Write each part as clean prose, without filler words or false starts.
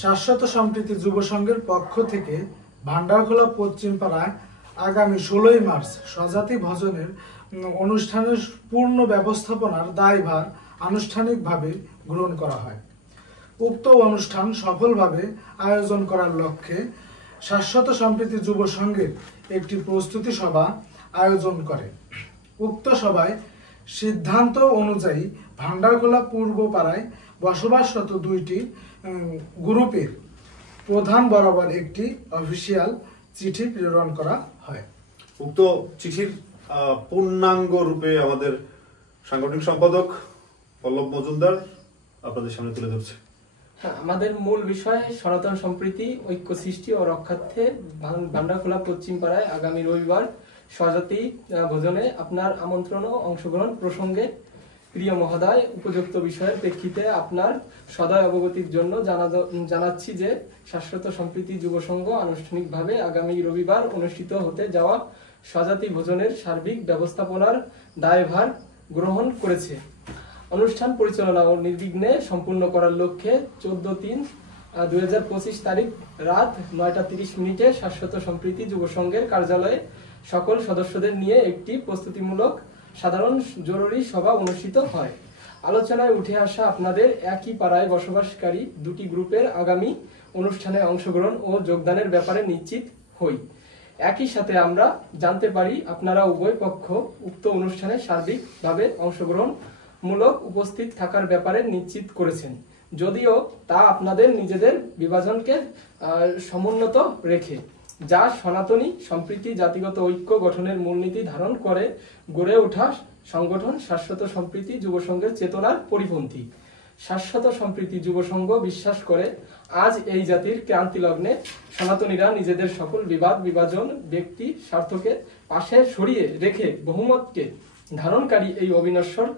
শাশ্বত সম্প্রীতি যুব সংঘের পক্ষ থেকে ভান্ডারখোলা পশ্চিম পাড়ায় আগামী 16ই মার্চ স্বজাতি ভজনের অনুষ্ঠানের পূর্ণ ব্যবস্থাপনার দায়ভার আনুষ্ঠানিকভাবে গ্রহণ করা হয়। উক্ত অনুষ্ঠান সফলভাবে আয়োজন করার লক্ষ্যে শাশ্বত সম্প্রীতি যুব সংঘের একটি প্রস্তুতি সভা আয়োজন করে। উক্ত সভায় সিদ্ধান্ত অনুযায়ী ভান্ডারখোলা পূর্ব পাড়ায় বসবাসরত 2টি গ্রুপের প্রধান বরাবর একটি অফিসিয়াল চিঠি প্রেরণ করা হয়। উক্ত চিঠির পূর্ণাঙ্গ রূপে আমাদের সাংগঠনিক সম্পাদক পল্লব মজুমদার আপনাদের সামনে তুলে ধরছে। আমাদের মূল বিষয় সনাতন সম্প্রীতি, ঐক্য সৃষ্টি ও রক্ষার্থে ভান্ডারখোলা পশ্চিম পাড়ায় আগামী রবিবার স্বজাতি ভোজনে আপনার আমন্ত্রণ ও অংশগ্রহণ প্রসঙ্গে প্রিয় মহোদয়, উপযুক্ত বিষয়ের প্রেক্ষিতে আপনার সদয় অবগতির জন্য জানাচ্ছি যে শাশ্বত সম্প্রীতি যুব সংঘ আনুষ্ঠানিকভাবে আগামী রবিবার অনুষ্ঠিত হতে যাওয়া স্বজাতি ভোজনের সার্বিক ব্যবস্থাপনার দায়ভার গ্রহণ করেছে। অনুষ্ঠান পরিচালনা ও নির্বিঘ্নে সম্পূর্ণ করার লক্ষ্যে 14/3/2025 তারিখ রাত 9:30 শাশ্বত সম্প্রীতি যুব সংঘের কার্যালয়ে সকল সদস্যদের নিয়ে একটি প্রস্তুতিমূলক সাধারণ জরুরি সভা অনুষ্ঠিত হয়। আলোচনায় উঠে আসা আপনাদের একই পাড়ায় বসবাসকারী 2টি গ্রুপের আগামী অনুষ্ঠানে অংশগ্রহণ ও যোগদানের ব্যাপারে নিশ্চিত হই। একই সাথে আমরা জানতে পারি আপনারা উভয় পক্ষ উক্ত অনুষ্ঠানে সার্বিকভাবে অংশগ্রহণমূলক উপস্থিত থাকার ব্যাপারে নিশ্চিত করেছেন, যদিও তা আপনাদের নিজেদের বিভাজনকে সমুন্নত রেখে, যা সনাতনী সম্প্রীতি জাতিগত ঐক্য গঠনের মূলনীতি ধারণ করে গড়ে ওঠা সংগঠন শাশ্বত সম্প্রীতি যুব সংঘের চেতনার পরিপন্থী। শাশ্বত সম্প্রীতি যুব সংঘ বিশ্বাস করে আজ এই জাতির ক্রান্তি লগ্নে সনাতনীরা নিজেদের সকল বিবাদ বিভাজন ব্যক্তি স্বার্থকে পাশে সরিয়ে রেখে বহুমতকে ধারণকারী এই অবিনশ্বর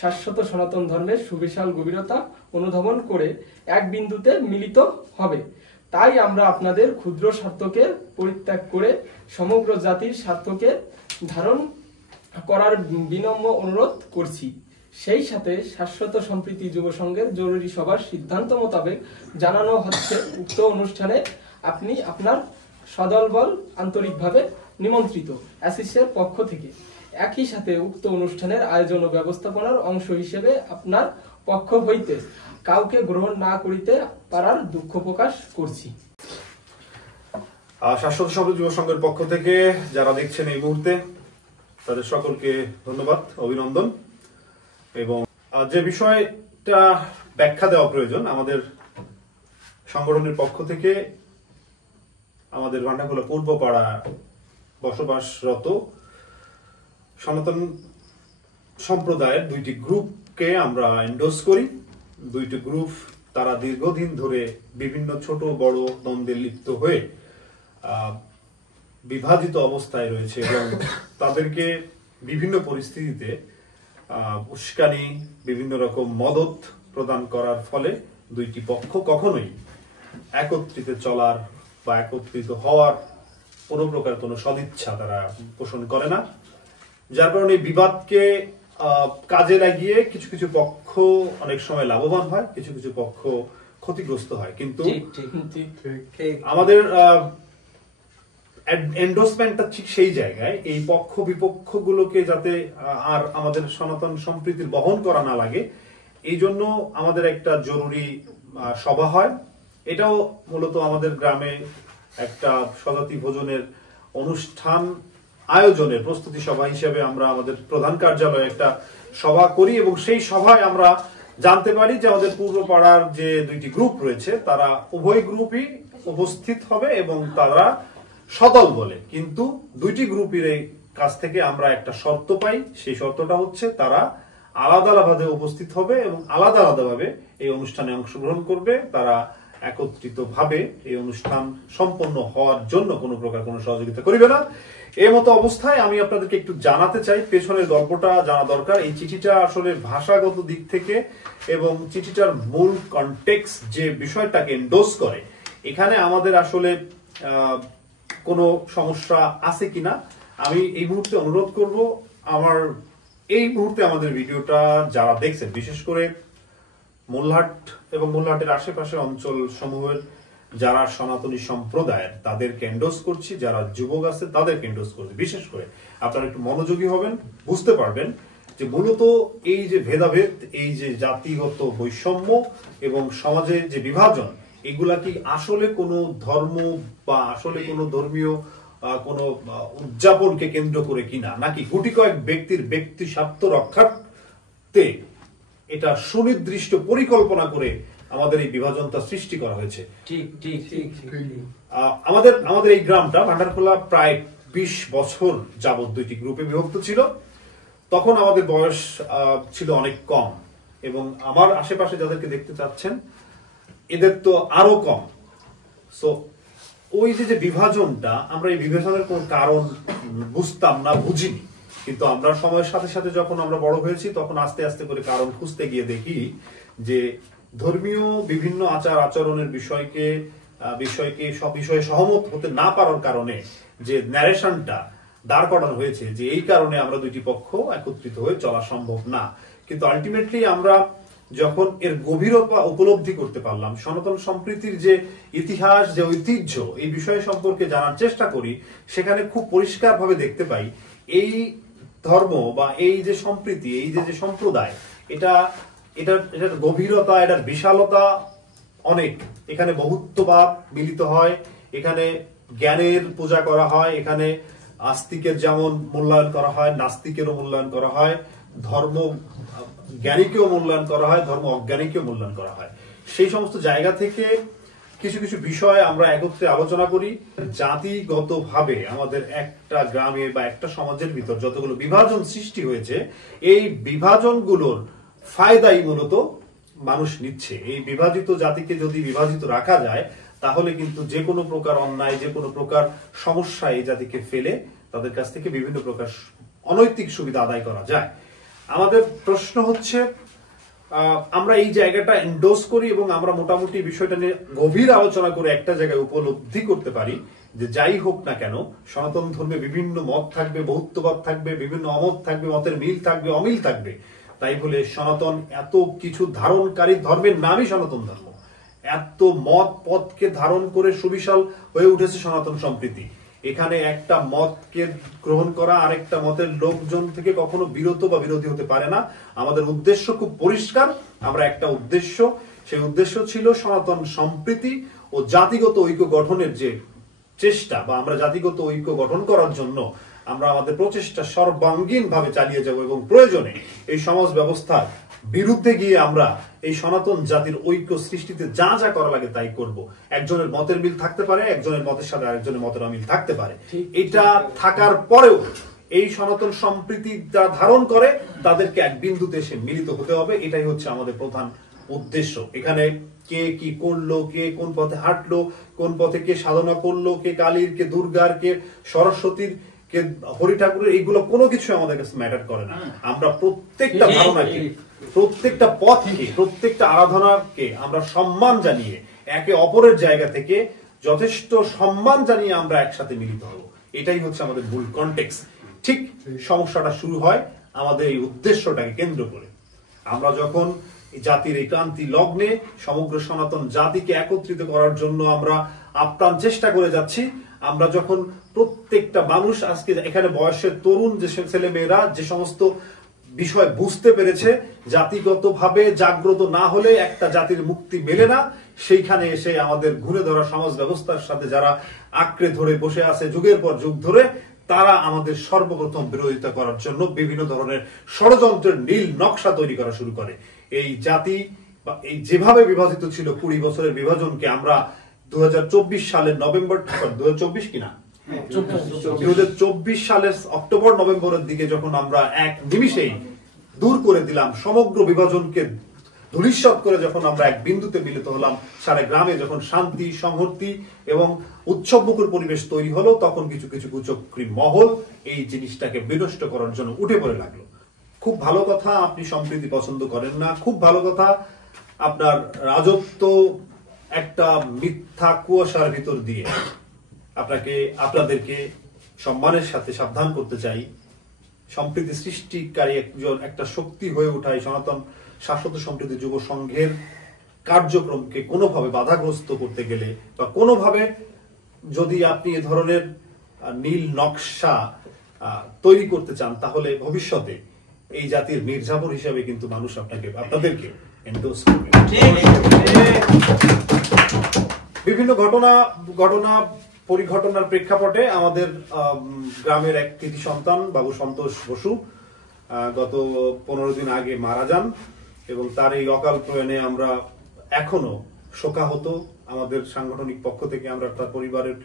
শাশ্বত সনাতন ধর্মের সুবিশাল গভীরতা অনুধাবন করে এক বিন্দুতে মিলিত হবে। তাই আমরা আপনাদের ক্ষুদ্র স্বার্থকে পরিত্যাগ করে সমগ্র জাতির স্বার্থকে ধারণ করার বিনম্র অনুরোধ করছি। সেই সাথে শাশ্বত সম্প্রীতি যুব সংঘের জরুরি সভার সিদ্ধান্ত মোতাবেক জানানো হচ্ছে উক্ত অনুষ্ঠানে আপনি আপনার সদলবল আন্তরিকভাবে নিমন্ত্রিত অ্যাসিসের পক্ষ থেকে। একই সাথে উক্ত অনুষ্ঠানের আয়োজন ও ব্যবস্থাপনার অংশ হিসেবে আপনার পক্ষ হইতে কাউকে গ্রহণ না করিতে পারার দুঃখ প্রকাশ করছি। শাশ্বত সম্প্রীতি যুব সংঘের পক্ষ থেকে যারা দেখছেন এই মুহূর্তে তাদের সকলকে ধন্যবাদ, অভিনন্দন। এবং যে বিষয়টা ব্যাখ্যা দেওয়া প্রয়োজন, আমাদের সংগঠনের পক্ষ থেকে আমাদের ভান্ডারখোলা পূর্ব পাড়া বসবাসরত সনাতন সম্প্রদায়ের 2টি গ্রুপকে আমরা এন্ডোর্স করি। 2টি গ্রুপ তারা দীর্ঘদিন ধরে বিভিন্ন ছোট বড় দ্বন্দ্বে লিপ্ত হয়ে বিভাজিত অবস্থায় রয়েছে এবং তাদেরকে বিভিন্ন পরিস্থিতিতে উস্কানি, বিভিন্ন রকম মদত প্রদান করার ফলে 2টি পক্ষ কখনোই একত্রিত চলার বা একত্রিত হওয়ার কোনো প্রকার কোনো সদিচ্ছা তারা পোষণ করে না, যার কারণে বিবাদকে কাজে লাগিয়ে কিছু কিছু পক্ষ অনেক সময় লাভবান হয়, কিছু কিছু পক্ষ ক্ষতিগ্রস্ত হয়। কিন্তু আমাদের এন্ডোর্সমেন্টটা ঠিক সেই জায়গায়, এই পক্ষ বিপক্ষ গুলোকে যাতে আর আমাদের সনাতন সম্প্রীতির বহন করা না লাগে, এই জন্য আমাদের একটা জরুরি সভা হয়। এটাও মূলত আমাদের গ্রামে একটা স্বজাতি ভোজনের অনুষ্ঠান আয়োজনের প্রস্তুতি সভা হিসেবে আমরা আমাদের প্রধান কার্যালয়ে একটা সভা করি এবং সেই সভায় আমরা জানতে পারি যে আমাদের পূর্ব পাড়ার যে 2টি গ্রুপ রয়েছে তারা উভয় গ্রুপই উপস্থিত হবে এবং তারা সদল বলে। কিন্তু 2টি গ্রুপের কাছ থেকে আমরা একটা শর্ত পাই, সেই শর্তটা হচ্ছে তারা আলাদা আলাদাভাবে উপস্থিত হবে এবং আলাদা আলাদাভাবে এই অনুষ্ঠানে অংশগ্রহণ করবে। তারা একত্রিতভাবে এই অনুষ্ঠান সম্পন্ন হওয়ার জন্য কোনো প্রকার কোনো সহযোগিতা করিবে না। এই মতো অবস্থায় আমি আপনাদেরকে একটু জানাতে চাই, পেছনের গল্পটা জানা দরকার। এই চিঠিটা আসলে ভাষাগত দিক থেকে এবং চিঠিটার মূল কনটেক্সট যে বিষয়টাকে এন্ডোর্স করে, এখানে আমাদের আসলে কোনো সমস্যা আছে কিনা আমি এই মুহূর্তে অনুরোধ করব। এই মুহূর্তে আমাদের ভিডিওটা যারা দেখছেন, বিশেষ করে মোল্লাহাট এবং মোল্লাহাটের আশেপাশে অঞ্চল সমূহের যারা সনাতনী সম্প্রদায়ের তাদেরকে এন্ডোর্স করছি, যারা যুবক আছে তাদেরকে এন্ডোর্স করছি। বিশেষ করে আপনারা একটু মনোযোগী হবেন, বুঝতে পারবেন যে মূলত এই যে ভেদাভেদ, এই যে জাতিগত বৈষম্য এবং সমাজে যে বিভাজন, এগুলা কি আসলে কোনো ধর্ম বা আসলে কোনো ধর্মীয় কোনো উদযাপনকে কেন্দ্র করে কিনা, নাকি গুটি কয়েক ব্যক্তির ব্যক্তি স্বার্থ রক্ষার্থে এটা সুনির্দিষ্ট পরিকল্পনা করে আমাদের এই বিভাজনটা সৃষ্টি করা হয়েছে? ঠিক ঠিক ঠিক আমাদের এই গ্রামটা ভান্ডারখোলা প্রায় 20 বছর যাবত দুইটি গ্রুপে বিভক্ত ছিল। তখন আমাদের বয়স ছিল অনেক কম, এবং আমার আশেপাশে যাদেরকে দেখতে চাচ্ছেন এদের তো আরো কম। সো ওই যে বিভাজনটা, আমরা এই বিভাজনের কোন কারণ বুঝতাম না, বুঝিনি। কিন্তু আমরা সময়ের সাথে সাথে যখন আমরা বড় হয়েছি তখন আস্তে আস্তে করে কারণ খুঁজতে গিয়ে দেখি যে ধর্মীয় বিভিন্ন আচার আচরণের সব বিষয়ে সহমত হতে না পারার কারণে যে ন্যারেশনটা দাঁড় করানো হয়েছে, যে এই কারণে আমরা দুইটি পক্ষ একত্রিত হয়ে চলা সম্ভব না। কিন্তু আলটিমেটলি আমরা যখন এর গভীরতা উপলব্ধি করতে পারলাম, সনাতন সম্প্রীতির যে ইতিহাস, যে ঐতিহ্য, এই বিষয় সম্পর্কে জানার চেষ্টা করি, সেখানে খুব পরিষ্কারভাবে দেখতে পাই এই ধর্ম বা এই যে সম্প্রীতি, এই যে সম্প্রদায়, এটার গভীরতা, এটার বিশালতা অনেক। এখানে বহুত্ববাদ মিলিত হয়, এখানে জ্ঞানের পূজা করা হয়, এখানে আস্তিকের যেমন মূল্যায়ন করা হয়, নাস্তিকেরও মূল্যায়ন করা হয়, ধর্ম জ্ঞানীকেও মূল্যায়ন করা হয়, ধর্ম অজ্ঞানীকেও মূল্যায়ন করা হয়। সেই সমস্ত জায়গা থেকে কিছু কিছু বিষয় আমরা একত্রে আলোচনা করি। জাতিগতভাবে আমাদের একটা গ্রামে বা একটা সমাজের ভিতর যতগুলো বিভাজন সৃষ্টি হয়েছে, এই বিভাজনগুলোর ফায়দাই মূলত মানুষ নিচ্ছে। এই বিভাজিত জাতিকে যদি বিভাজিত রাখা যায়, তাহলে কিন্তু যে কোনো প্রকার অন্যায়, যে কোনো প্রকার সমস্যা এই জাতিকে ফেলে তাদের কাছ থেকে বিভিন্ন প্রকার অনৈতিক সুবিধা আদায় করা যায়। আমাদের প্রশ্ন হচ্ছে, আমরা এই জায়গাটা এন্ডোর্স করি এবং আমরা মোটামুটি বিষয়টা নিয়ে গভীর আলোচনা করে একটা জায়গায় উপলব্ধি করতে পারি যে যাই হোক না কেন, সনাতন ধর্মে বিভিন্ন মত থাকবে, বহুত্ববাদ থাকবে, বিভিন্ন অমত থাকবে, মতের মিল থাকবে, অমিল থাকবে। তাই বলে সনাতন এত কিছু ধারণকারী ধর্মের নামই সনাতন ধর্ম। এত মত পথকে ধারণ করে সুবিশাল হয়ে উঠেছে সনাতন সম্প্রীতি। এখানে একটা মতকে গ্রহণ করা আরেকটা মতের লোকজন থেকে কখনো বিরত বা বিরোধী হতে পারে না। আমাদের উদ্দেশ্য খুব পরিষ্কার, আমরা একটা উদ্দেশ্য, সেই উদ্দেশ্য ছিল সনাতন সম্প্রীতি ও জাতিগত ঐক্য গঠনের যে চেষ্টা, বা আমরা জাতিগত ঐক্য গঠন করার জন্য আমরা আমাদের প্রচেষ্টা সর্বাঙ্গীন ভাবে চালিয়ে যাব, এবং প্রয়োজনে এই সমাজ ব্যবস্থার বিরুদ্ধে গিয়ে আমরা এই সনাতন জাতির ঐক্য সৃষ্টিতে যা যা করা লাগে তাই করব। একজনের মতের মিল থাকতে পারে, একজনের মতের সাথে আরেকজনের মতের অমিল থাকতে পারে। এটা থাকার পরেও এই সনাতন সম্প্রীতি যারা ধারণ করে তাদেরকে এক বিন্দুতে এসে মিলিত হতে হবে। এটাই হচ্ছে আমাদের প্রধান উদ্দেশ্য। এখানে কে কি করলো, কে কোন পথে হাঁটলো, কোন পথে কে সাধনা করলো, কে কালীর, কে দুর্গার, কে সরস্বতীর, কে হরি ঠাকুরের, এইগুলো কোনো কিছু আমাদের কাছে ম্যাটার করে না। আমরা প্রত্যেকটা ধারণাকে, প্রত্যেকটা পথকে, প্রত্যেকটা আরাধনাকে আমরা সম্মান জানিয়ে একে অপরের জায়গা থেকে যথেষ্ট সম্মান জানিয়ে আমরা একসাথে মিলিত হব। এটাই হচ্ছে আমাদের মূল কনটেক্সট। ঠিক সমস্যাটা শুরু হয় আমাদের এই উদ্দেশ্যটাকে কেন্দ্র করে। আমরা যখন জাতির এই ক্রান্তি লগ্নে সমগ্র সনাতন জাতিকে একত্রিত করার জন্য আমরা আপ্রাণ চেষ্টা করে যাচ্ছি, আমরা যখন প্রত্যেকটা মানুষ আজকে এখানে বয়সের তরুণ যে ছেলে মেয়েরা যে সমস্ত বিষয় বুঝতে পেরেছে, জাতিগতভাবে জাগ্রত না হলে একটা জাতির মুক্তি মেলে না, সেইখানে এসে আমাদের ঘুরে ধরা সমাজ ব্যবস্থার সাথে যারা আঁকড়ে ধরে বসে আছে যুগের পর যুগ ধরে, তারা আমাদের সর্বপ্রথম বিরোধিতা করার জন্য বিভিন্ন ধরনের ষড়যন্ত্রের নীল নকশা তৈরি করা শুরু করে। এই জাতি বা এই যেভাবে বিভাজিত ছিল 20 বছরের বিভাজনকে আমরা 2024 সালের নভেম্বর, 2024 কিনা 2024 সালের অক্টোবর নভেম্বরের দিকে যখন আমরা এক নিমিষেই দূর করে দিলাম, সমগ্র বিভাজনকে ধূলিসাৎ করে যখন আমরা এক বিন্দুতে মিলিত হলাম, সারা গ্রামে যখন শান্তি, সংহতি এবং উৎসবমুখর পরিবেশ তৈরি হলো, তখন কিছু কিছু কুচক্রী মহল এই জিনিসটাকে বিনষ্ট করার জন্য উঠে পড়ে লাগলো। খুব ভালো কথা আপনি সম্প্রীতি পছন্দ করেন না, খুব ভালো কথা আপনার রাজত্ব একটা মিথ্যা কুয়াশার ভিতর দিয়ে আপনাদেরকে সম্মানের সাথে সাবধান করতে চাই। সম্প্রীতি সৃষ্টিকারী একটা শক্তি হয়ে ওঠায় সনাতন শাশ্বত সম্প্রীতি যুব সংঘের কার্যক্রমকে কোনোভাবে বাধাগ্রস্ত করতে গেলে বা কোনোভাবে যদি আপনি এ ধরনের নীল নকশা তৈরি করতে চান, তাহলে ভবিষ্যতে এই জাতির মির্জাপুর হিসাবে কিন্তু মানুষ আপনাদেরকে এন্ডোর্স করবে। বিভিন্ন ঘটনা পরিঘটনার প্রেক্ষাপটে আমাদের গ্রামের এক কৃতি সন্তান বাবু সন্তোষ বসু গত 15 দিন আগে মারা যান এবং তার এই অকাল প্রয়াণে আমরা এখনো শোকাহত। আমাদের সাংগঠনিক পক্ষ থেকে আমরা তার পরিবারের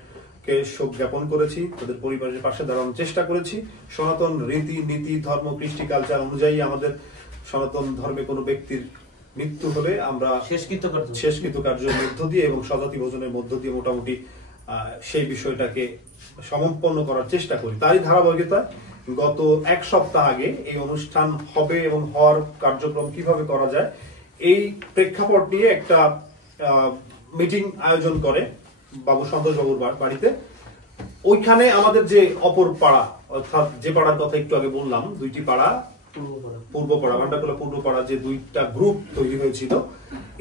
শোক জ্ঞাপন করেছি, তাদের পরিবারের পাশে দাঁড়ানোর চেষ্টা করেছি। সনাতন রীতি নীতি ধর্ম কৃষ্টি কালচার অনুযায়ী আমাদের সনাতন ধর্মে কোনো ব্যক্তির মৃত্যু হলে আমরা শেষকৃত কার্যের মধ্য দিয়ে এবং স্বজাতি ভোজনের মধ্য দিয়ে মোটামুটি সেই বিষয়টাকে সম্পন্ন করার চেষ্টা করি। তারই ধারাবাহিকতা গত এক সপ্তাহ আগে এই অনুষ্ঠান হবে এবং হওয়ার কার্যক্রম কিভাবে করা যায় এই প্রেক্ষাপট নিয়ে একটা মিটিং আয়োজন করে বাবু সন্তোষ বাবুর বাড়িতে। ওইখানে আমাদের যে অপর পাড়া, অর্থাৎ যে পাড়ার কথা একটু আগে বললাম, দুইটি পাড়া, পূর্বপাড়া ভান্ডারখোলা পূর্বপাড়া, যে দুইটা গ্রুপ তৈরি হয়েছিল,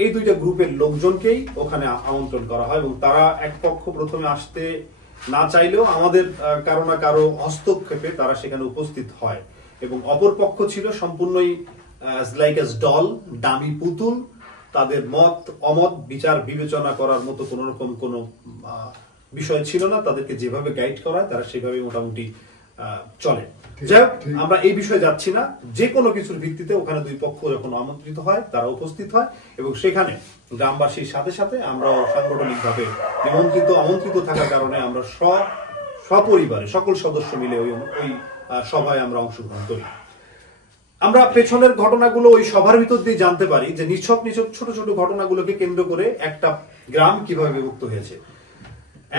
এই দুইটা গ্রুপের লোকজনকেই ওখানে আমন্ত্রণ করা হয় এবং তারা এক পক্ষ প্রথমে আসতে না চাইলেও আমাদের কারো না কারো হস্তক্ষেপে তারা সেখানে উপস্থিত হয় এবং অপর পক্ষ ছিল সম্পূর্ণই লাইক এস ডল, ডামি পুতুল। তাদের মত অমত বিচার বিবেচনা করার মতো কোন রকম কোন বিষয় ছিল না। তাদেরকে যেভাবে গাইড করা হয় তারা সেভাবে মোটামুটি চলে। যাই হোক, আমরা এই বিষয়ে যাচ্ছি না। যে কোনো কিছুর ভিত্তিতে ওখানে দুই পক্ষ যখন আমন্ত্রিত হয় তারা উপস্থিত হয় এবং সেখানে গ্রামবাসীর সাথে সাথে আমরাও সাংগঠনিকভাবে আমন্ত্রিত থাকার কারণে আমরা সপরিবারে সকল সদস্য মিলে ওই সভায় আমরা অংশগ্রহণ করি। আমরা পেছনের ঘটনাগুলো ওই সভার ভিতর দিয়ে জানতে পারি যে নিছক ছোট ছোট ঘটনাগুলোকে কেন্দ্র করে একটা গ্রাম কিভাবে বিভক্ত হয়েছে।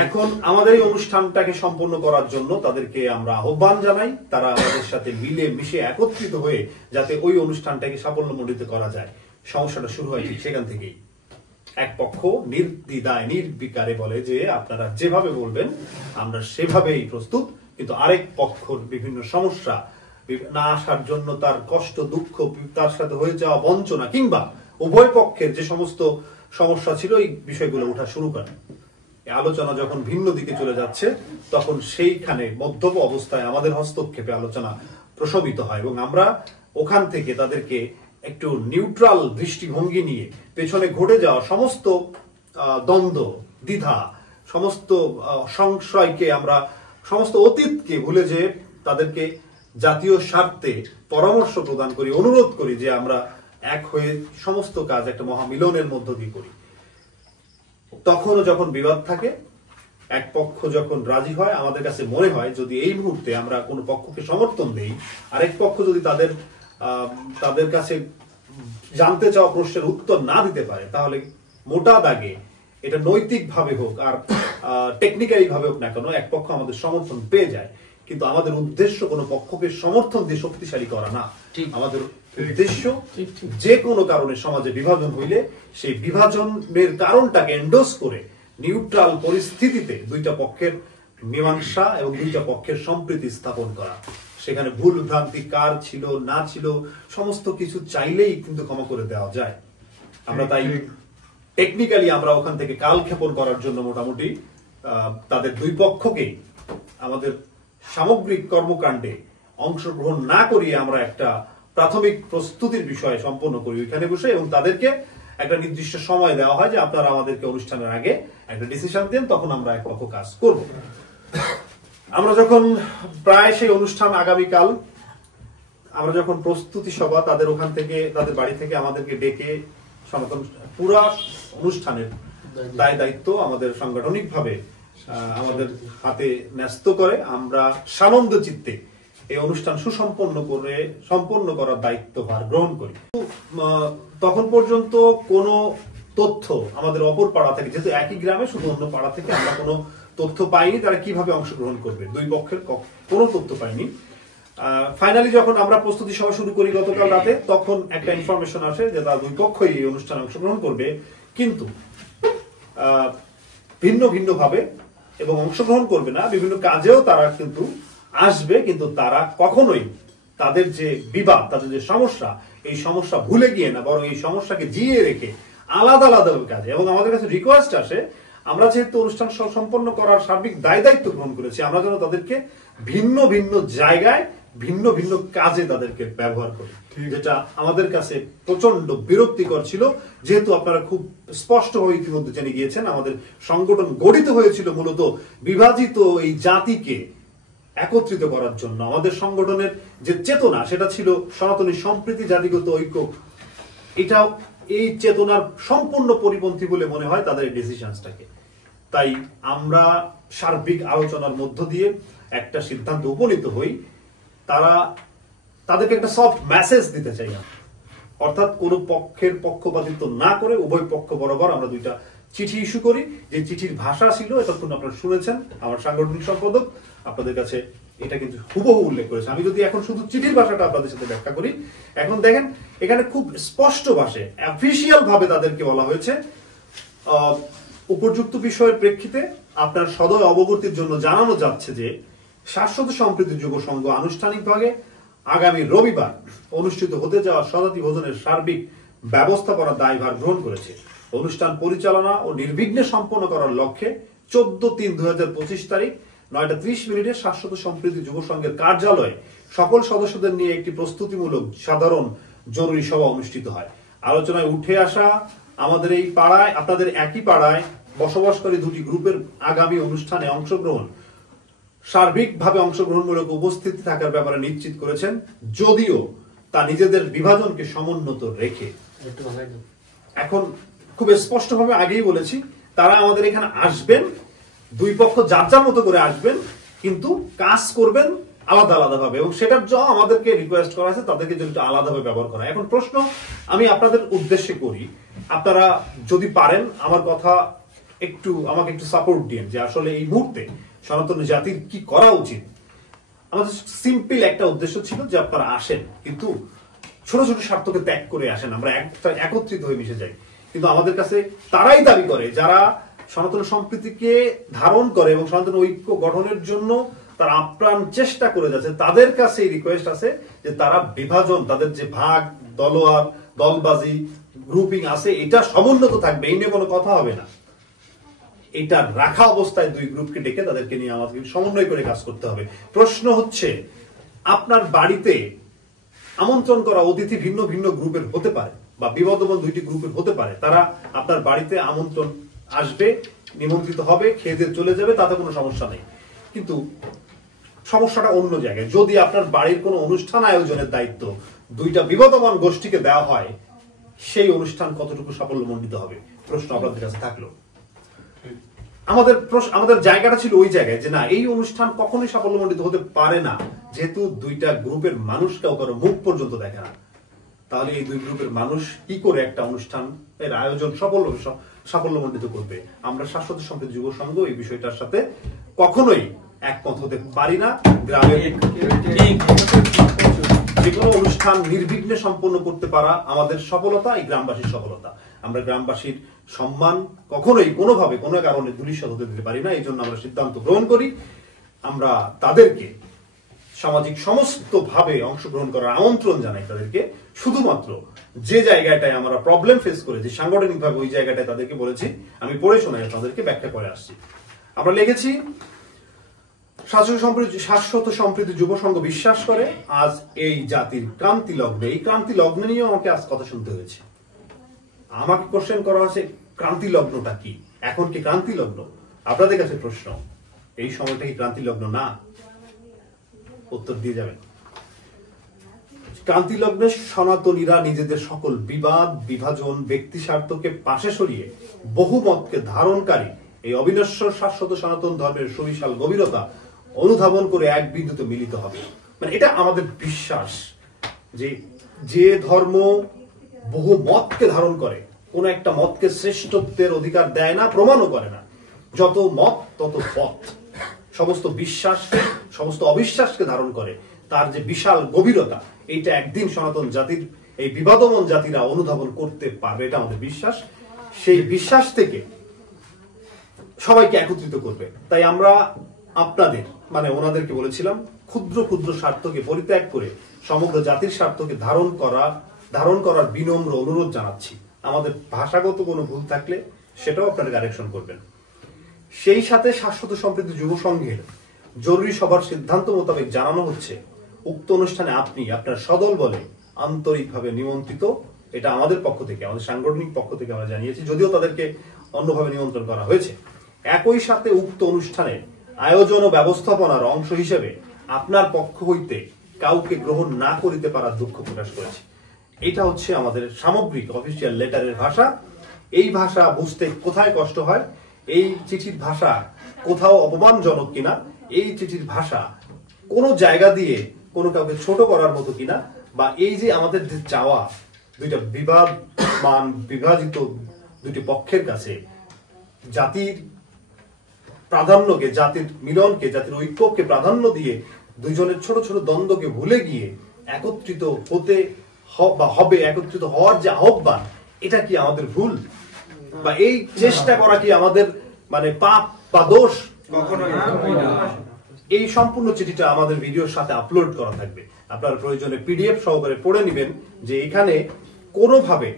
এখন আমাদের এই অনুষ্ঠানটাকে সম্পন্ন করার জন্য তাদেরকে আমরা আহ্বান জানাই, তারা আমাদের সাথে মিলে মিশে একত্রিত হয়ে যাতে ওই অনুষ্ঠানটাকে সাফল্যমণ্ডিত করা যায়। সমস্যাটা শুরু হয় ঠিক সেখান থেকেই। এক পক্ষ নির্দ্বিধায় নির্বিকারে বলে যে আপনারা যেভাবে বলবেন আমরা সেভাবেই প্রস্তুত, কিন্তু আরেক পক্ষর বিভিন্ন সমস্যা না আসার জন্য তার কষ্ট দুঃখ, তার সাথে হয়ে যাওয়া বঞ্চনা কিংবা উভয় পক্ষের যে সমস্ত সমস্যা ছিল এই বিষয়গুলো ওঠা শুরু করে। আলোচনা যখন ভিন্ন দিকে চলে যাচ্ছে তখন সেইখানে মধ্যম অবস্থায় আমাদের হস্তক্ষেপে আলোচনা প্রশমিত হয় এবং আমরা ওখান থেকে তাদেরকে একটু নিউট্রাল দৃষ্টিভঙ্গি নিয়ে পেছনে ঘটে যাওয়া সমস্ত দ্বন্দ্ব, দ্বিধা, সমস্ত সংশয়কে আমরা সমস্ত অতীতকে ভুলে যে তাদেরকে জাতীয় স্বার্থে পরামর্শ প্রদান করি, অনুরোধ করি যে আমরা এক হয়ে সমস্ত কাজ একটা মহামিলনের মধ্য দিয়ে করি। তখনও যখন বিবাদ থাকে, এক পক্ষ যখন রাজি হয়, আমাদের কাছে মনে হয় যদি এই মুহূর্তে আমরা কোনো পক্ষকে সমর্থন দেই, আরেক পক্ষ যদি তাদের কাছে জানতে চাওয়া প্রশ্নের উত্তর না দিতে পারে, তাহলে মোটা দাগে এটা নৈতিক ভাবে হোক আর টেকনিক্যালি ভাবে হোক না কেন এক পক্ষ আমাদের সমর্থন পেয়ে যায়। কিন্তু আমাদের উদ্দেশ্য কোনো পক্ষকে সমর্থন দিয়ে শক্তিশালী করা না। আমাদের উদ্দেশ্য যে কোনো কারণে সমাজে বিভাজন হইলে সেই বিভাজনের কারণটাকে এন্ডোর্স করে নিউট্রাল পরিস্থিতিতে দুইটা পক্ষের মীমাংসা এবং দুইটা পক্ষের সম্প্রীতি স্থাপন করা। সেখানে ভুল ভ্রান্তি কার ছিল না ছিল সমস্ত কিছু চাইলেই কিন্তু ক্ষমা করে দেওয়া যায়। আমরা তাই টেকনিক্যালি আমরা ওখান থেকে কালক্ষেপণ করার জন্য মোটামুটি তাদের দুই পক্ষকে আমাদের সামগ্রিক কর্মকাণ্ডে অংশগ্রহণ না করিয়ে আমরা একটা প্রাথমিক প্রস্তুতির বিষয় সম্পন্ন করি ওইখানে বসে এবং তাদেরকে একটা নির্দিষ্ট সময় দেওয়া হয় যে আপনারা আমাদেরকে অনুষ্ঠানের আগে একটা ডিসিশন দেন, তখন আমরা এক পক্ষ কাজ করব। আমরা যখন প্রায় সেই অনুষ্ঠান আগামীকাল আমরা যখন প্রস্তুতি সভা তাদের ওখান থেকে তাদের বাড়ি থেকে আমাদেরকে ডেকে সনাতন পুরা অনুষ্ঠানের দায়িত্ব আমাদের সাংগঠনিক ভাবে আমাদের হাতে ন্যস্ত করে আমরা সানন্দ চিত্তে এই অনুষ্ঠান সম্পন্ন করার দায়িত্বভার গ্রহণ করি। তখন পর্যন্ত কোনো তথ্য আমাদের অপর পাড়া থেকে, যেহেতু একই গ্রামে শুধু অন্য পাড়া থেকে আমরা কোনো তথ্য পাইনি তারা কিভাবে অংশগ্রহণ করবে, দুই পক্ষের কোনো তথ্য পাইনি। ফাইনালি যখন আমরা প্রস্তুতি সভা শুরু করি গতকাল রাতে, তখন একটা ইনফরমেশন আসে যে তারা দুই পক্ষই এই অনুষ্ঠানে অংশগ্রহণ করবে, কিন্তু ভিন্ন ভিন্ন ভাবে এবং অংশগ্রহণ করবে না, বিভিন্ন কাজেও তারা কিন্তু আসবে, কিন্তু তারা কখনোই তাদের যে বিবাদ, তাদের যে সমস্যা, এই সমস্যা ভুলে গিয়ে না, বরং এই সমস্যাকে জিয়ে রেখে আলাদা আলাদা কাজে, এবং আমাদের কাছে রিকোয়েস্ট আসে, আমরা যেহেতু অনুষ্ঠান সম্পন্ন করার সার্বিক দায়িত্ব গ্রহণ করেছি, আমরা যেন তাদেরকে ভিন্ন ভিন্ন জায়গায় ভিন্ন ভিন্ন কাজে তাদেরকে ব্যবহার করি, যেটা আমাদের কাছে প্রচন্ড বিরক্তিকর ছিল। যেহেতু আপনারা খুব স্পষ্টভাবে ইতিমধ্যে জেনে গিয়েছেন, আমাদের সংগঠন গঠিত হয়েছিল মূলত বিভাজিত এই জাতিকে একত্রিত করার জন্য। আমাদের সংগঠনের যে চেতনা, সেটা ছিল সনাতনী সম্প্রীতি, জাতিগত ঐক্য। এটাও এই চেতনার সম্পূর্ণ পরিপন্থী বলে মনে হয় তাদের এই ডিসিশনসটাকে। তাই আমরা সার্বিক আলোচনার মধ্য দিয়ে একটা সিদ্ধান্ত উপনীত হই, তাদেরকে একটা সফট মেসেজ দিতে চাই না, অর্থাৎ কোন পক্ষের পক্ষপাতিত্ব না করে উভয় পক্ষ বরাবর আমরা দুইটা চিঠি ইস্যু করি। যে চিঠির ভাষা ছিল, এতক্ষণ আপনারা শুনেছেন আমার সাংগঠনিক সম্পাদক আপনাদের কাছে এটা কিন্তু হুবহু উল্লেখ করেছে। আমি যদি এখন শুধু চিঠির ভাষাটা আপনাদের সাথে ব্যাখ্যা করি, এখন দেখেন এখানে খুব স্পষ্ট ভাষায় অফিসিয়াল ভাবে তাদেরকে বলা হয়েছে, উপযুক্ত বিষয়ের প্রেক্ষিতে আপনার সদয় অবগতির জন্য জানানো যাচ্ছে যে শাশ্বত সম্প্রীতি যুব সংঘ আনুষ্ঠানিকভাবে আগামী রবিবার অনুষ্ঠিত হতে যাওয়া স্বজাতি ভোজনের সার্বিক ব্যবস্থাপনার দায়ভার গ্রহণ করেছে। অনুষ্ঠান পরিচালনা ও নির্বিঘ্নে সম্পন্ন করার লক্ষ্যে 14/3/2025 তারিখ 9:30 শাশ্বত সম্প্রীতি যুব সংঘের কার্যালয়ে সকল সদস্যদের নিয়ে একটি প্রস্তুতিমূলক সাধারণ জরুরি সভা অনুষ্ঠিত হয়। আলোচনায় উঠে আসা আমাদের এই পাড়ায়, আপনাদের একই পাড়ায় বসবাসকারী দুটি গ্রুপের আগামী অনুষ্ঠানে অংশগ্রহণ, সার্বিকভাবে অংশগ্রহণমূলক উপস্থিতি থাকার ব্যাপারে নিশ্চিত করেছেন, যদিও তা নিজেদের বিভাজনকে সমুন্নত রেখে। এখন খুব স্পষ্টভাবে আগেই বলেছি, তারা আমাদের এখানে আসবেন, দুই পক্ষ যার যার মতো করে আসবেন, কিন্তু কাজ করবেন আলাদা আলাদা ভাবে, এবং সেটার জন্য আমাদেরকে রিকোয়েস্ট করা আছে তাদেরকে যদি আলাদাভাবে ব্যবহার করা। এখন প্রশ্ন আমি আপনাদের উদ্দেশ্যে করি, আপনারা যদি পারেন আমার কথা আমাকে একটু সাপোর্ট দিন, যে আসলে এই মুহূর্তে সনাতন জাতির কি করা উচিত। আমাদের সিম্পল একটা উদ্দেশ্য ছিল যে আপনারা আসেন, কিন্তু ছোট ছোট স্বার্থকে ত্যাগ করে আসেন, আমরা একত্রিত হয়ে মিশে যাই। কিন্তু আমাদের কাছে তারাই দাবি করে যারা সনাতন সম্প্রীতিকে ধারণ করে এবং সনাতন ঐক্য গঠনের জন্য তারা আপ্রাণ চেষ্টা করে যাচ্ছে, তাদের কাছে রিকোয়েস্ট আছে যে তারা বিভাজন, তাদের যে ভাগ, দলোয়ার, দলবাজি, গ্রুপিং আছে, এটা সমুন্নত থাকবে, এই নিয়ে কোনো কথা হবে না। এটা রাখা অবস্থায় দুই গ্রুপকে ডেকে তাদেরকে নিয়ে আমাদের সমন্বয় করে কাজ করতে হবে। প্রশ্ন হচ্ছে, আপনার বাড়িতে আমন্ত্রণ করা অতিথি ভিন্ন ভিন্ন গ্রুপের হতে পারে, বা বিবাদমান দুইটি গ্রুপের হতে পারে। তারা আপনার বাড়িতে আমন্ত্রণ আসবে, নিমন্ত্রিত হবে, খেয়ে দিয়ে চলে যাবে, তাতে কোনো সমস্যা নেই। কিন্তু সমস্যাটা অন্য জায়গায়। যদি আপনার বাড়ির কোনো অনুষ্ঠান আয়োজনের দায়িত্ব দুইটা বিবাদমান গোষ্ঠীকে দেওয়া হয়, সেই অনুষ্ঠান কতটুকু সাফল্যমণ্ডিত হবে, প্রশ্ন আপনাদের কাছে থাকলো। আমাদের জায়গাটা ছিল ওই জায়গায় যে না, এই অনুষ্ঠান কখনোই সাফল্যমণ্ডিত হতে পারে না, যেহেতু দুইটা গ্রুপের মানুষ কারো মুখ পর্যন্ত দেখে না। তাহলে এই দুই গ্রুপের মানুষ কি করে একটা অনুষ্ঠান এর আয়োজন সাফল্যমণ্ডিত করবে? আমরা শাশ্বত সম্প্রীতি যুব সংঘ এই বিষয়টার সাথে কখনোই একমত হতে পারি না। গ্রামের যে কোনো অনুষ্ঠান নির্বিঘ্নে সম্পন্ন করতে পারা আমাদের সফলতা, এই গ্রামবাসীর সফলতা। আমরা গ্রামবাসীর সম্মান কখনোই কোনোভাবে কোনো কারণে ধূলিসাৎ হতে দিতে পারি না। এই জন্য আমরা সিদ্ধান্ত গ্রহণ করি, আমরা তাদেরকে সামাজিক সমস্ত ভাবে অংশগ্রহণ করার আমন্ত্রণ জানাই তাদেরকে। শুধুমাত্র যে জায়গাটায় আমরা প্রবলেম ফেস করেছি সাংগঠনিক ভাবে, ওই জায়গাটায় তাদেরকে বলেছি, আমি পড়ে শোনাই, তাদেরকে ব্যাখ্যা করে আসছি। আমরা লিখেছি, শাশ্বত সম্প্রীতি যুব সংঘ বিশ্বাস করে আজ এই জাতির ক্রান্তি লগ্নে, এই ক্রান্তি লগ্নে নিয়েও আমাকে আজ কথা শুনতে হয়েছে। আমাকে কোশ্চেন করা হয়েছে ক্রান্তি লগ্নটা কি, এখন কি ক্রান্তি লগ্ন? আপনাদের কাছে প্রশ্ন, এই সময়টা কি ক্রান্তি লগ্ন না? উত্তর দিয়ে যাবেন। ক্রান্তি লগ্নে সনাতনীরা নিজেদের সকল বিবাদ, বিভাজন, ব্যক্তি স্বার্থকে পাশে সরিয়ে বহুমতকে ধারণকারী এই অবিনশ্বর শাশ্বত সনাতন ধর্মের সুবিশাল গভীরতা অনুধাবন করে এক বিন্দুতে মিলিত হবে। মানে এটা আমাদের বিশ্বাস যে ধর্ম বহু মতকে ধারণ করে, কোন একটা মতকে শ্রেষ্ঠত্বের অধিকার দেয় না, প্রমাণও করে না। যত মত তত পথ, সমস্ত বিশ্বাসকে, সমস্ত অবিশ্বাসকে ধারণ করে, তার যে বিশাল গভীরতা, এইটা একদিন সনাতন জাতির, এই বিবাদমান জাতিরা অনুধাবন করতে পারবে, এটা আমাদের বিশ্বাস। সেই বিশ্বাস থেকে সবাইকে একত্রিত করবে। তাই আমরা আপনাদের মানে ওনাদেরকে বলেছিলাম ক্ষুদ্র ক্ষুদ্র স্বার্থকে পরিত্যাগ করে সমগ্র জাতির স্বার্থকে ধারণ করার বিনম্র অনুরোধ জানাচ্ছি। আমাদের ভাষাগত কোনো ভুল থাকলে সেটাও আপনারা কারেকশন করবেন। সেই সাথে শাশ্বত সম্প্রীতি যুব সংঘের জরুরি সভার সিদ্ধান্ত মোতাবেক জানানো হচ্ছে উক্ত অনুষ্ঠানে আপনি আপনার সদল বলে আন্তরিকভাবে নিমন্ত্রিত। এটা আমাদের পক্ষ থেকে, আমাদের সাংগঠনিক পক্ষ থেকে আমরা জানিয়েছি, যদিও তাদেরকে অন্যভাবে নিমন্ত্রণ করা হয়েছে। একই সাথে উক্ত অনুষ্ঠানে আয়োজন ও ব্যবস্থাপনার অংশ হিসেবে আপনার পক্ষ হইতে কাউকে গ্রহণ না করিতে পারার দুঃখ প্রকাশ করেছি। এটা হচ্ছে আমাদের সামগ্রিক অফিসিয়াল লেটারের ভাষা। এই ভাষা বুঝতে কোথায় কষ্ট হয়, এই চিঠির ভাষা কোথাও অপমানজনক কিনা, এই চিঠির ভাষা কোনো জায়গা দিয়ে কোনো কাউকে ছোট করার মতো কিনা, বা এই যে আমাদের যে চাওয়া দুইটা বিভাজিত দুটি পক্ষের কাছে জাতির প্রাধান্যকে, জাতির মিলনকে, জাতির ঐক্যকে প্রাধান্য দিয়ে দুইজনের ছোট ছোট দ্বন্দ্বকে ভুলে গিয়ে একত্রিত হতে হবে, একত্রিত হওয়ার যে আহ্বান, এটা কি আমাদের ভুল? বা এই চেষ্টা করা কি আমাদের মানে পাপ বা দোষ? এই সম্পূর্ণ চিঠিটা আমাদের ভিডিওর সাথে আপলোড করা থাকবে। আপনারা প্রয়োজনে পিডিএফ সহকারে পড়ে নেবেন যে এখানে কোনোভাবে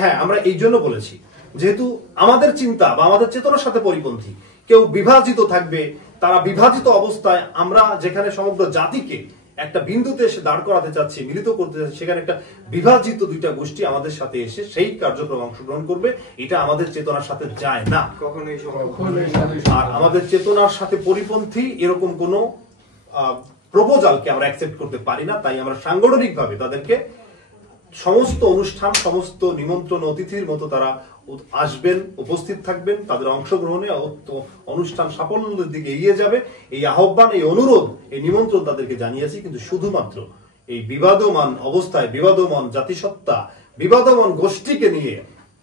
হ্যাঁ, আমরা এই জন্য বলেছি যেহেতু আমাদের চিন্তা বা আমাদের চেতনার সাথে পরিপন্থী কেউ বিভাজিত থাকবে, তারা বিভাজিত অবস্থায় আমরা যেখানে সমগ্র জাতিকে একটা বিন্দুতে এসে দাঁড় করাতে চাচ্ছি, মিলিত করতে চাচ্ছি, সেখানে একটা বিভাজিত দুইটা গোষ্ঠী আমাদের সাথে এসে সেই কার্যক্রমে অংশগ্রহণ করবে, এটা আমাদের চেতনার সাথে যায় না। আর আমাদের চেতনার সাথে পরিপন্থী এরকম কোন প্রপোজালকে আমরা অ্যাকসেপ্ট করতে পারি না। তাই আমরা সাংগঠনিকভাবে তাদেরকে সমস্ত অনুষ্ঠান, সমস্ত নিমন্ত্রণ অতিথির মতো তারা আসবেন, উপস্থিত থাকবেন, তাদের অংশগ্রহণে অনুষ্ঠান সাফল্যের দিকে এগিয়ে যাবে, এই আহ্বান, এই অনুরোধ, এই নিমন্ত্রণ তাদেরকে জানিয়েছি। কিন্তু শুধুমাত্র এই বিবাদমান অবস্থায়, বিবাদমান জাতিসত্তা, বিবাদমান গোষ্ঠীকে নিয়ে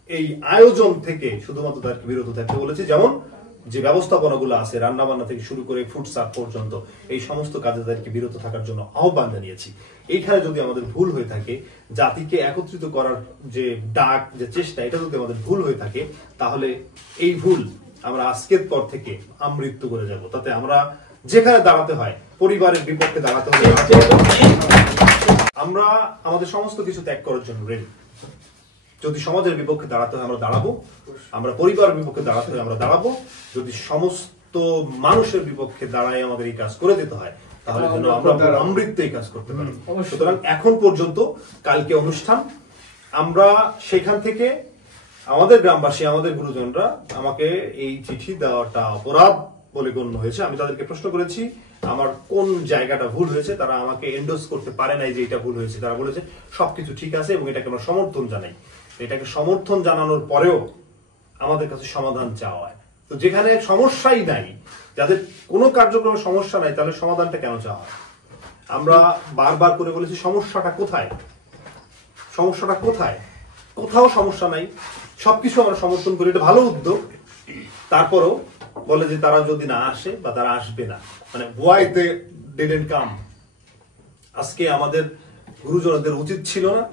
এই আয়োজন থেকে শুধুমাত্র তাদেরকে বিরত থাকতে বলেছি। যেমন যে ব্যবস্থাপনাগুলো আছে, রান্না বান্না থেকে শুরু করে ফুড সার্ভ পর্যন্ত, এই সমস্ত কাজে তাদেরকে বিরত থাকার জন্য আহ্বান জানিয়েছি। এইখানে যদি আমাদের ভুল হয়ে থাকে, জাতিকে একত্রিত করার যে ডাক, যে চেষ্টা, এটা যদি আমাদের ভুল হয়ে থাকে, তাহলে এই ভুল আমরা আজকের পর থেকে আমৃত্যু করে যাব। তাতে আমরা যেখানে দাঁড়াতে হয়, পরিবারের বিপক্ষে দাঁড়াতে হবে, আমরা আমাদের সমস্ত কিছু ত্যাগ করার জন্য রেডি। যদি সমাজের বিপক্ষে দাঁড়াতে হয় আমরা দাঁড়াবো, আমরা পরিবারের বিপক্ষে দাঁড়াতে হয় আমরা দাঁড়াবো। যদি সমস্ত মানুষের বিপক্ষে দাঁড়ায় আমাদের এই কাজ করে দিতে হয়, তাহলে যেন আমরা আমৃত্যু এই কাজ করতে পারি। সুতরাং এখন পর্যন্ত, কালকে অনুষ্ঠান, আমরা সেখান থেকে আমাদের গ্রামবাসী, আমাদের গুরুজনরা আমাকে এই চিঠি দেওয়াটা অপরাধ বলে গণ্য হয়েছে। আমি তাদেরকে প্রশ্ন করেছি আমার কোন জায়গাটা ভুল হয়েছে, তারা আমাকে এন্ডোর্স করতে পারে নাই যে এটা ভুল হয়েছে। তারা বলেছে সবকিছু ঠিক আছে এবং এটাকে আমরা সমর্থন জানাই। এটাকে সমর্থন জানানোর পরেও আমাদের কাছে সমাধান চাওয়া হয়। তো যেখানে সমস্যাই নাই, যাদের কোনো কার্যক্রমের সমস্যা নাই, তাহলে সমাধানটা কেন চাওয়া হয়? আমরা বারবার করে বলেছি সমস্যাটা কোথায়, সমস্যাটা কোথায়? কোথাও সমস্যা নাই, সবকিছু আমরা সমর্থন করি, এটা ভালো উদ্যোগ। তারপরও বলে যে তারা যদি না আসে বা তারা আসবে না, মানে why they didn't come। আজকে আমাদের গুরুজনদের উচিত ছিল না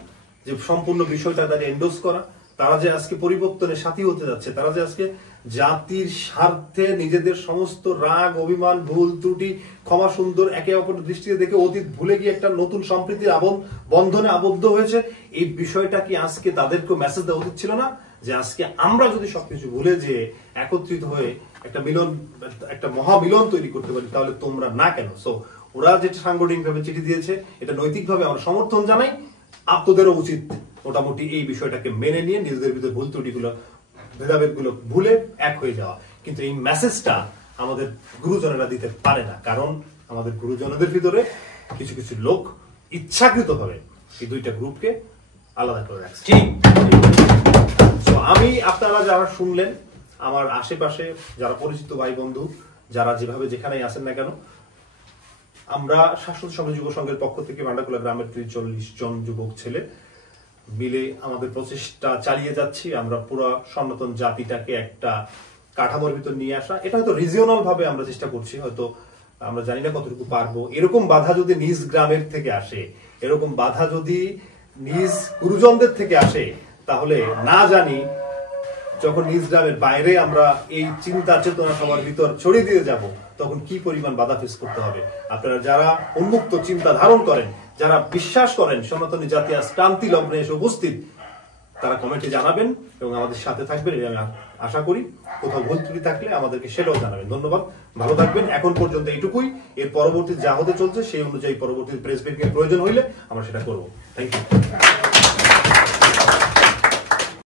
যে সম্পূর্ণ বিষয়টা তাদের এন্ডোর্স করা? তারা যে আজকে পরিবর্তনের সাথী হতে যাচ্ছে, তারা যে আজকে জাতির স্বার্থে নিজেদের সমস্ত রাগ, অভিমান, ভুল ত্রুটি ক্ষমা সুন্দর একে অপরের দৃষ্টিতে দেখে অতীত ভুলে গিয়ে একটা নতুন সম্প্রীতির বন্ধনে আবদ্ধ হয়েছে, এই বিষয়টা কি আজকে তাদেরকে মেসেজ দেওয়া উচিত ছিল না? যে আজকে আমরা যদি সবকিছু ভুলে যে একত্রিত হয়ে একটা মিলন, একটা মহামিলন তৈরি করতে পারি, তাহলে তোমরা না কেন? সো ওরা যেটা সাংগঠনিক ভাবে চিঠি দিয়েছে, এটা নৈতিকভাবে আমরা সমর্থন জানাই। আপনাদেরও উচিত মোটামুটি এই বিষয়টাকে মেনে নিয়ে নিজেদের ভিতরে ভুল ত্রুটিগুলো, ভেদাভেদগুলো ভুলে এক হয়ে যাওয়া। কিন্তু এই মেসেজটা আমাদের গুরুজনেরা দিতে পারে না, কারণ আমাদের গুরুজনদের ভিতরে কিছু কিছু লোক ইচ্ছাকৃতভাবে এই দুইটা গ্রুপকে আলাদা করে রাখছে। আমি, আপনারা যারা শুনলেন, আমার আশেপাশে যারা পরিচিত ভাই বন্ধু, যারা যেভাবে যেখানেই আছেন না কেন, আমরা শাশ্বত সমাজ যুব সংঘের পক্ষ থেকে ভান্ডারখোলা গ্রামের 40 জন যুবক ছেলে মিলে আমাদের প্রচেষ্টা চালিয়ে যাচ্ছি। আমরা পুরো সনাতন জাতিটাকে একটা কাঠামোর ভিতর নিয়ে আসা, এটা হয়তো রিজিওনাল ভাবে আমরা চেষ্টা করছি, হয়তো আমরা জানি না কতটুকু পারবো। এরকম বাধা যদি নিজ গ্রামের থেকে আসে, এরকম বাধা যদি নিজ গুরুজনদের থেকে আসে, তাহলে না জানি যখন নিজ গ্রামের বাইরে আমরা এই চিন্তা চেতনা সবার ভিতর ছড়িয়ে দিয়ে যাব, তখন কি পরিমাণ বাধা ফেস করতে হবে। আপনারা যারা উন্মুক্ত চিন্তা ধারণ করেন, যারা বিশ্বাস করেন সনাতনী জাতি আজ ক্রান্তি লগ্নে এসে উপস্থিত, তারা কমেন্টে জানাবেন এবং আমাদের সাথে থাকবেন, আমি আশা করি। কোথাও ভুল ত্রুটি থাকলে আমাদেরকে সেটাও জানাবেন। ধন্যবাদ, ভালো থাকবেন। এখন পর্যন্ত এইটুকুই। এর পরবর্তী যা হতে চলছে সেই অনুযায়ী পরবর্তী প্রেস ব্রিফিং এর প্রয়োজন হইলে আমরা সেটা করবো। Thank you.